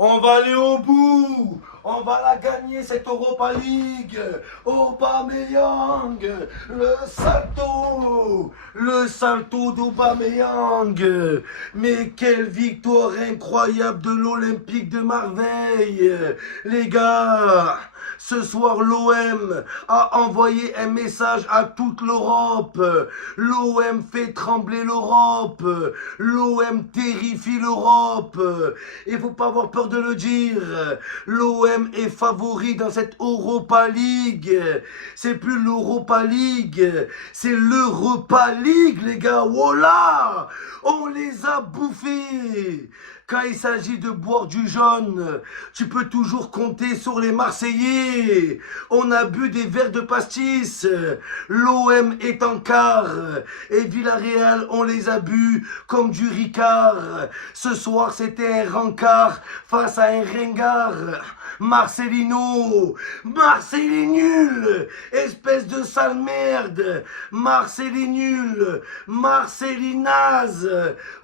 On va aller au bout. On va la gagner cette Europa League. Aubameyang, le salto d'Aubameyang. Mais quelle victoire incroyable de l'Olympique de Marseille. Les gars, ce soir, l'OM a envoyé un message à toute l'Europe. L'OM fait trembler l'Europe. L'OM terrifie l'Europe. Il faut pas avoir peur de le dire. L'OM est favori dans cette Europa League. C'est plus l'Europa League, c'est l'Europa League, les gars. Voilà, on les a bouffés. Quand il s'agit de boire du jaune, tu peux toujours compter sur les Marseillais. On a bu des verres de pastis. L'OM est en quart. Et Villarreal, on les a bu comme du Ricard. Ce soir, c'était un rencard face à un ringard. Marcelino, Marseille est nul, espèce de sale merde, Marseille est nul, Marseille est naze,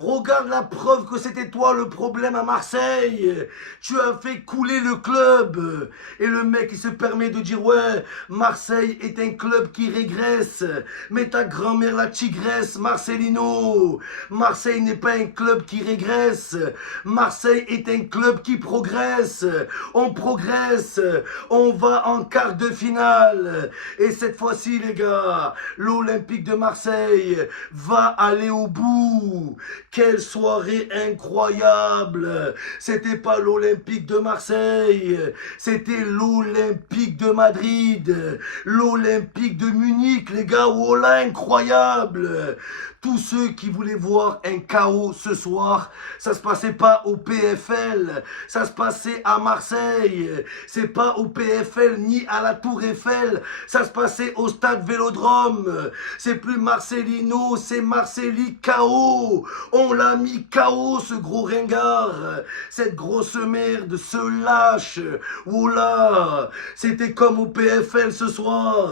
regarde la preuve que c'était toi le problème à Marseille, tu as fait couler le club, et le mec il se permet de dire ouais, Marseille est un club qui régresse, mais ta grand-mère la tigresse, Marcelino, Marseille n'est pas un club qui régresse, Marseille est un club qui progresse, on progresse, on va en quart de finale. Et cette fois-ci, les gars, l'Olympique de Marseille va aller au bout. Quelle soirée incroyable. C'était pas l'Olympique de Marseille, c'était l'Olympique de Madrid, l'Olympique de Munich, les gars, oh là, incroyable. Tous ceux qui voulaient voir un chaos ce soir, ça se passait pas au PFL, ça se passait à Marseille. C'est pas au PFL ni à la Tour Eiffel, ça se passait au stade Vélodrome. C'est plus Marcelino, c'est Marceli KO. On l'a mis KO ce gros ringard, cette grosse merde, ce lâche. Oula, c'était comme au PFL ce soir.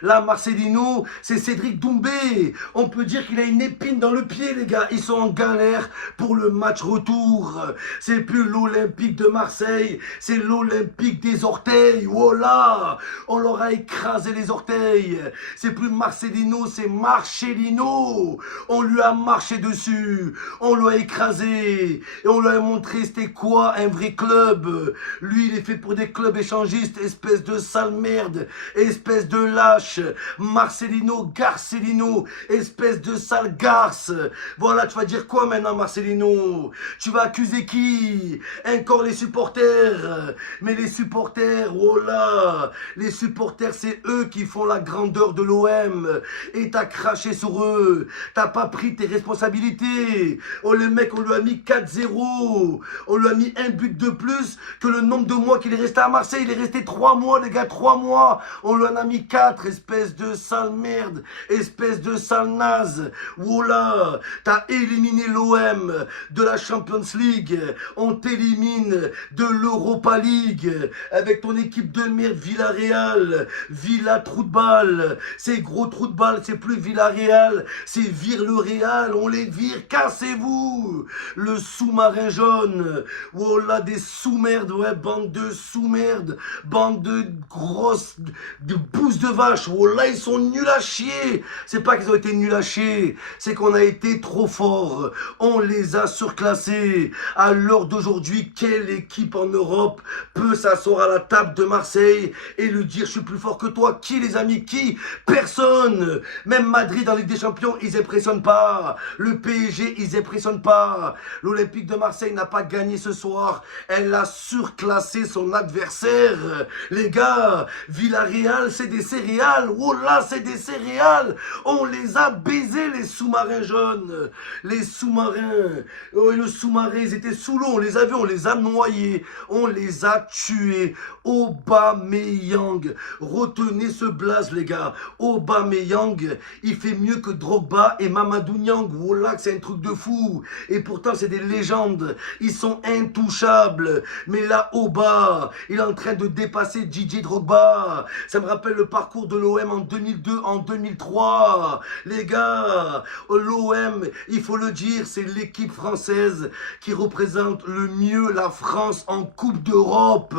Là, Marcelino, c'est Cédric Doumbé. On peut dire qu'il a une épine dans le pied, les gars. Ils sont en galère pour le match retour. C'est plus l'Olympique de Marseille, c'est l'Olympique des orteils. Voilà, on leur a écrasé les orteils. C'est plus Marcelino, c'est Marcelino. On lui a marché dessus, on lui a écrasé et on lui a montré c'était quoi un vrai club. Lui, il est fait pour des clubs échangistes, espèce de sale merde, espèce de lâche. Marcelino, Garcelino, espèce de sale garce. Voilà, tu vas dire quoi maintenant, Marcelino? Tu vas accuser qui? Encore les supporters. Mais les supporters, voilà, les supporters, c'est eux qui font la grandeur de l'OM. Et t'as craché sur eux. T'as pas pris tes responsabilités. Oh, le mec, on lui a mis 4-0. On lui a mis un but de plus que le nombre de mois qu'il est resté à Marseille. Il est resté 3 mois, les gars, 3 mois. On lui en a mis 4, espèce de sale merde, espèce de sale naze. Voilà, t'as éliminé l'OM de la Champions League. On t'élimine de l'Europa League avec ton équipe de merde Villarreal. Villa trou de balle. C'est gros trou de balle, c'est plus Villarreal, c'est vire le Real. On les vire, cassez-vous. Le sous-marin jaune. Voilà, des sous-merdes, ouais, bande de sous-merdes, bande de grosses, de pousses de vache. Voilà, ils sont nuls à chier. C'est pas qu'ils ont été nuls à chier, c'est qu'on a été trop fort. On les a surclassés. À l'heure d'aujourd'hui, quelle équipe en Europe peut s'asseoir à la table de Marseille et lui dire je suis plus fort que toi? Qui, les amis? Qui? Personne. Même Madrid en Ligue des Champions, ils impressionnent pas. Le PSG, ils impressionnent pas. L'Olympique de Marseille n'a pas gagné ce soir. Elle a surclassé son adversaire. Les gars, Villarreal, c'est des céréales. Oh là, c'est des céréales. On les a baisés, les sous-marins jaunes. Les sous-marins. Oh, le sous-marin, ils étaient sous l'eau. On les a vus, on les a noyés. On les a tués. Aubameyang. Retenez ce blaze, les gars. Aubameyang, il fait mieux que Drogba et Mamadou Niang. Voilà, c'est un truc de fou. Et pourtant, c'est des légendes. Ils sont intouchables. Mais là, Auba, il est en train de dépasser Didier Drogba. Ça me rappelle le parcours de l'OM en 2002, en 2003. Les gars, gars. L'OM, il faut le dire, c'est l'équipe française qui représente le mieux la France en Coupe d'Europe.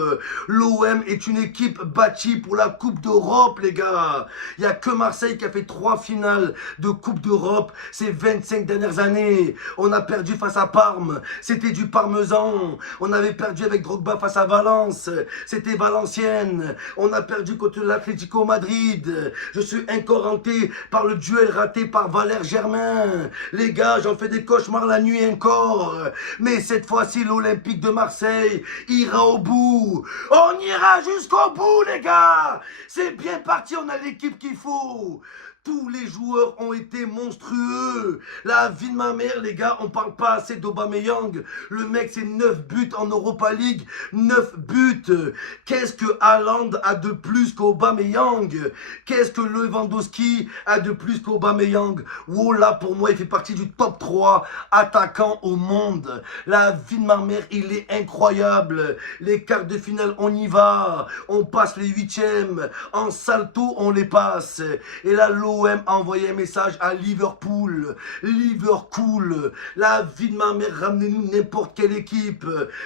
L'OM est une équipe bâtie pour la Coupe d'Europe, les gars. Il n'y a que Marseille qui a fait 3 finales de Coupe d'Europe ces 25 dernières années. On a perdu face à Parme, c'était du parmesan. On avait perdu avec Drogba face à Valence, c'était Valenciennes. On a perdu contre l'Atlético Madrid. Je suis encore hanté par le duel raté par Valère Germain. Les gars, j'en fais des cauchemars la nuit encore. Mais cette fois-ci, l'Olympique de Marseille ira au bout. On ira jusqu'au bout, les gars. C'est bien parti, on a l'équipe qu'il faut. Tous les joueurs ont été monstrueux. La vie de ma mère, les gars, on parle pas assez d'Aubameyang. Le mec, c'est 9 buts en Europa League. 9 buts. Qu'est-ce que Haaland a de plus qu'Aubameyang? Qu'est-ce que Lewandowski a de plus qu'Aubameyang? Oh là, pour moi, il fait partie du top 3 attaquants au monde. La vie de ma mère, il est incroyable. Les quarts de finale, on y va. On passe les 8e. En salto, on les passe. Et là, l'OM a envoyé un message à Liverpool. Liverpool, la vie de ma mère, ramenez-nous n'importe quelle équipe.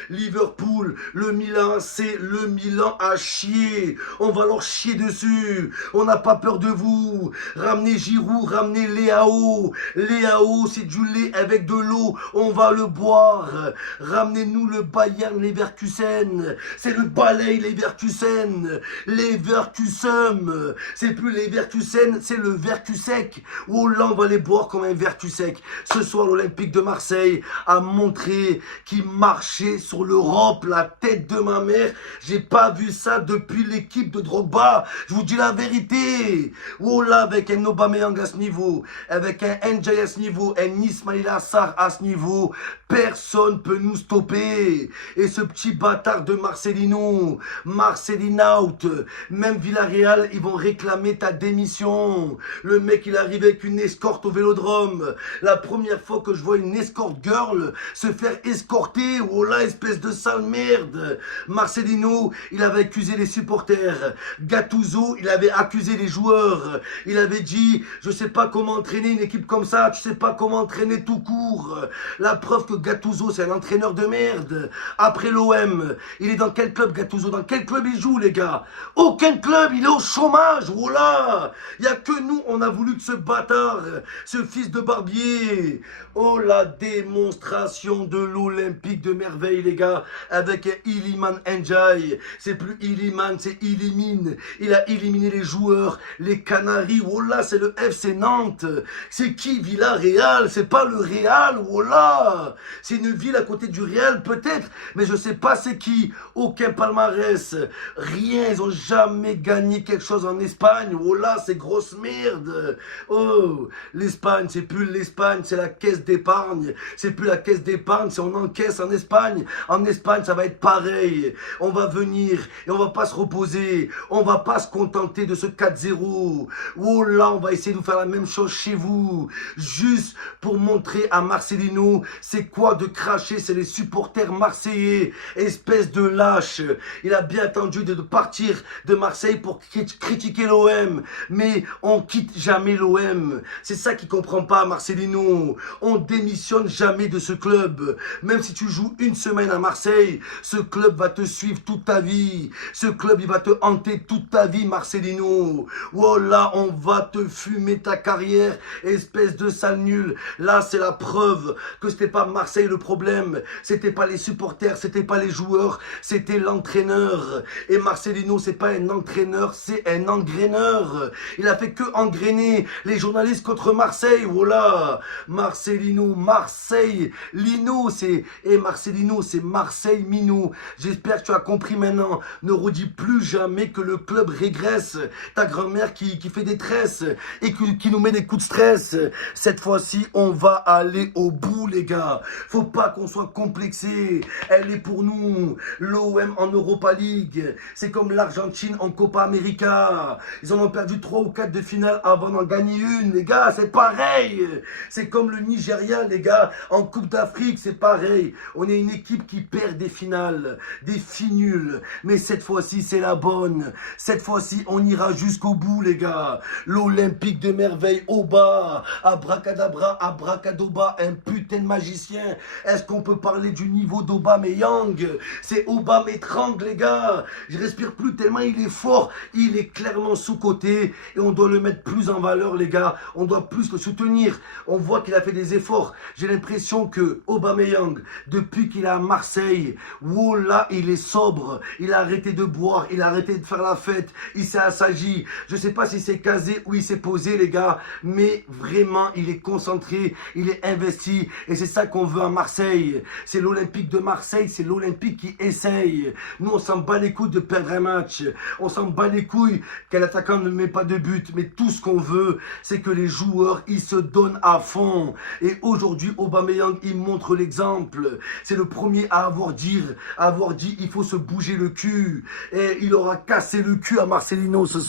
Liverpool, le Milan, c'est le Milan à chier. On va leur chier dessus. On n'a pas peur de vous. Ramenez Giroud, ramenez Léao. Léao, c'est du lait avec de l'eau. On va le boire. Ramenez-nous le Bayern Leverkusen. C'est le balai Leverkusen. Leverkusen. C'est plus Leverkusen, c'est le Vertu-sec. Oh là, on va les boire comme un Vertu-sec. Ce soir, l'Olympique de Marseille a montré qu'il marchait sur l'Europe. La tête de ma mère, j'ai pas vu ça depuis l'équipe de Drogba. Je vous dis la vérité. Oh là, avec un Aubameyang à ce niveau, avec un Ndiaye à ce niveau, un Ismaïla Sarr à ce niveau, personne peut nous stopper. Et ce petit bâtard de Marcelino, out, même Villarreal, ils vont réclamer ta démission. Le mec, il arrive avec une escorte au Vélodrome. La première fois que je vois une escort girl se faire escorter, oh là, espèce de sale merde. Marcelino, il avait accusé les supporters. Gattuso, il avait accusé les joueurs. Il avait dit, je sais pas comment entraîner une équipe comme ça, tu sais pas comment entraîner tout court. La preuve que Gattuso, c'est un entraîneur de merde. Après l'OM, il est dans quel club, Gattuso? Dans quel club il joue, les gars? Aucun club, il est au chômage, oh là. Il n'y a que nous, on a voulu que ce bâtard, ce fils de barbier. Oh, la démonstration de l'Olympique de merveille, les gars, avec Iliman Ndiaye. C'est plus Iliman, c'est Ilimine. Il a éliminé les joueurs, les Canaries. Oh là, c'est le FC Nantes. C'est qui Villarreal? C'est pas le Real, oh là. C'est une ville à côté du Real, peut-être, mais je sais pas c'est qui. Aucun palmarès, rien, ils ont jamais gagné quelque chose en Espagne. Oh là, c'est grosse merde. Oh, l'Espagne, c'est plus l'Espagne, c'est la caisse d'épargne. C'est plus la caisse d'épargne, c'est on encaisse en Espagne. En Espagne, ça va être pareil. On va venir et on va pas se reposer. On va pas se contenter de ce 4-0. Oh là, on va essayer de faire la même chose chez vous. Juste pour montrer à Marcelino, c'est quoi de cracher, c'est les supporters marseillais. Espèce de lâche. Il a bien attendu de partir de Marseille pour critiquer l'OM. Mais on quitte jamais l'OM. C'est ça qu'il comprend pas, Marcelino. On démissionne jamais de ce club. Même si tu joues une semaine à Marseille, ce club va te suivre toute ta vie. Ce club, il va te hanter toute ta vie, Marcelino. Oh là, on va te fumer ta carrière, espèce de sale nul. Là, c'est la preuve que c'était pas Marseille le problème. C'était pas les supporters, c'était pas les joueurs, c'était l'entraîneur. Et Marcelino, c'est pas un entraîneur, c'est un engraineur. Il a fait que engrainer les journalistes contre Marseille. Voilà, Marcelino, Marseille, Lino, c'est... Et Marcelino, c'est Marseille Mino. J'espère que tu as compris maintenant. Ne redis plus jamais que le club régresse. Ta grand-mère qui fait des tresses et qui nous met des coups de stress. Cette fois-ci, on va aller au bout, les gars. Faut pas qu'on soit complexé. Elle est pour nous. L'OM en Europa League. C'est comme l'Argentine en Copa América. Ils en ont perdu 3 ou 4 de finale. finale avant d'en gagner une, les gars, c'est pareil. C'est comme le Nigeria, les gars, en Coupe d'Afrique, c'est pareil. On est une équipe qui perd des finales, des nuls. Mais cette fois-ci, c'est la bonne. Cette fois-ci, on ira jusqu'au bout, les gars. L'Olympique de merveille, Oba, abracadabra, abracadoba, un putain de magicien. Est-ce qu'on peut parler du niveau d'Aubameyang? C'est Aubameyang, les gars. Je respire plus tellement il est fort. Il est clairement sous-coté et on doit le mettre plus en valeur, les gars. On doit plus le soutenir. On voit qu'il a fait des efforts. J'ai l'impression que Aubameyang, depuis qu'il est à Marseille, wow, là, il est sobre. Il a arrêté de boire. Il a arrêté de faire la fête. Il s'est assagi. Je sais pas si c'est casé ou il s'est posé, les gars. Mais vraiment, il est concentré. Il est investi. Et c'est ça qu'on veut à Marseille. C'est l'Olympique de Marseille. C'est l'Olympique qui essaye. Nous, on s'en bat les couilles de perdre un match. On s'en bat les couilles qu'un attaquant ne met pas de but. Mais tout ce qu'on veut, c'est que les joueurs, ils se donnent à fond. Et aujourd'hui, Aubameyang, il montre l'exemple. C'est le premier à avoir dit, il faut se bouger le cul. Et il aura cassé le cul à Marcelino ce soir.